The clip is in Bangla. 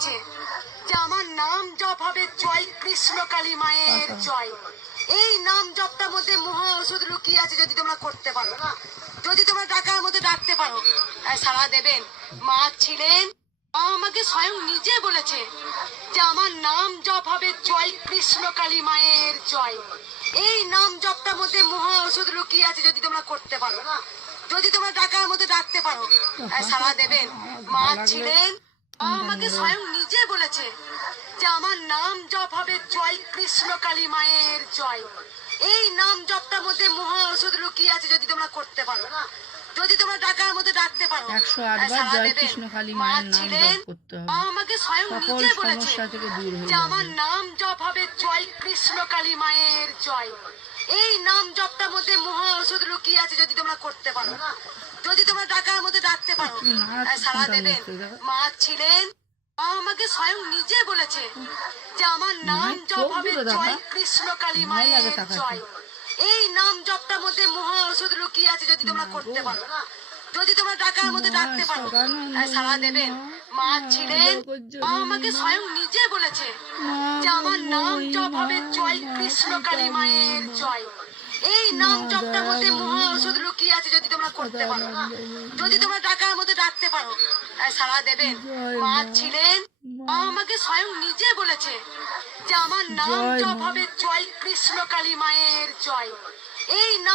বলেছে যে আমার নাম জপ হবে জয় কৃষ্ণ কালী মায়ের জয়। এই নাম জপটার মধ্যে মহা ওষুধ লুকিয়ে আছে, যদি তোমরা করতে পারো, যদি তোমরা ডাকার মধ্যে ডাকতে পারো, তাই সাড়া দেবেন। মা ছিলেন, মা আমাকে স্বয়ং নিজে বলেছে যে আমার নাম জপ হবে জয় কৃষ্ণ কালী মায়ের জয়। এই নাম জপটার মধ্যে মহা ওষুধ লুকিয়ে আছে, যদি তোমরা করতে পারো, যদি তোমরা ডাকার মধ্যে ডাকতে পারো, তাই সাড়া দেবেন। মা ছিলেন, মা আমাকে স্বয়ং নিজে বলেছে যে আমার নাম জপ হবে জয় কৃষ্ণ কালী মায়ের জয়। এই নাম জপটার মধ্যে মহা ওষুধ লুকিয়ে আছে, যদি তোমরা করতে পারো, যদি তোমরা ডাকার মধ্যে ডাকতে পারো, 108 বার জয় কৃষ্ণ কালী মায়ের নাম জপ করতে হবে। মা আমাকে স্বয়ং সকল নিজে বলেছে সমস্যা থেকে দূর হয়ে যে আমার যাবে। নাম জপ হবে জয় কৃষ্ণ কালী মায়ের জয়। এই নাম জপটার মধ্যে মহা ওষুধ লুকিয়ে আছে, যদি তোমরা করতে পারো, যদি তোমরা ডাকার মধ্যে ডাকতে পারো, তাই সাড়া দেবেন। মা ছিলেন, মা আমাকে স্বয়ং নিজে বলেছে যে আমার নাম জপ হবে জয় কৃষ্ণ কালী মায়ের জয়। এই নাম জপটার মধ্যে মহা ওষুধ লুকিয়ে আছে, যদি তোমরা করতে পারো, যদি তোমরা ডাকার মধ্যে ডাকতে পারো, তাই সাড়া দেবেন। মা ছিলেন, মা আমাকে স্বয়ং নিজে বলেছে যে আমার নাম জপ হবে জয় কৃষ্ণ কালী মায়ের জয়। এই নাম জপটার মধ্যে মহা ওষুধ লুকিয়ে আছে, যদি তোমরা করতে পারো, যদি তোমরা ডাকার মধ্যে ডাকতে পারো, তাই সাড়া দেবেন। মা ছিলেন, মা আমাকে স্বয়ং নিজে বলেছে যে আমার নাম জপ হবে জয় কৃষ্ণ কালী মায়ের জয়। এই নাম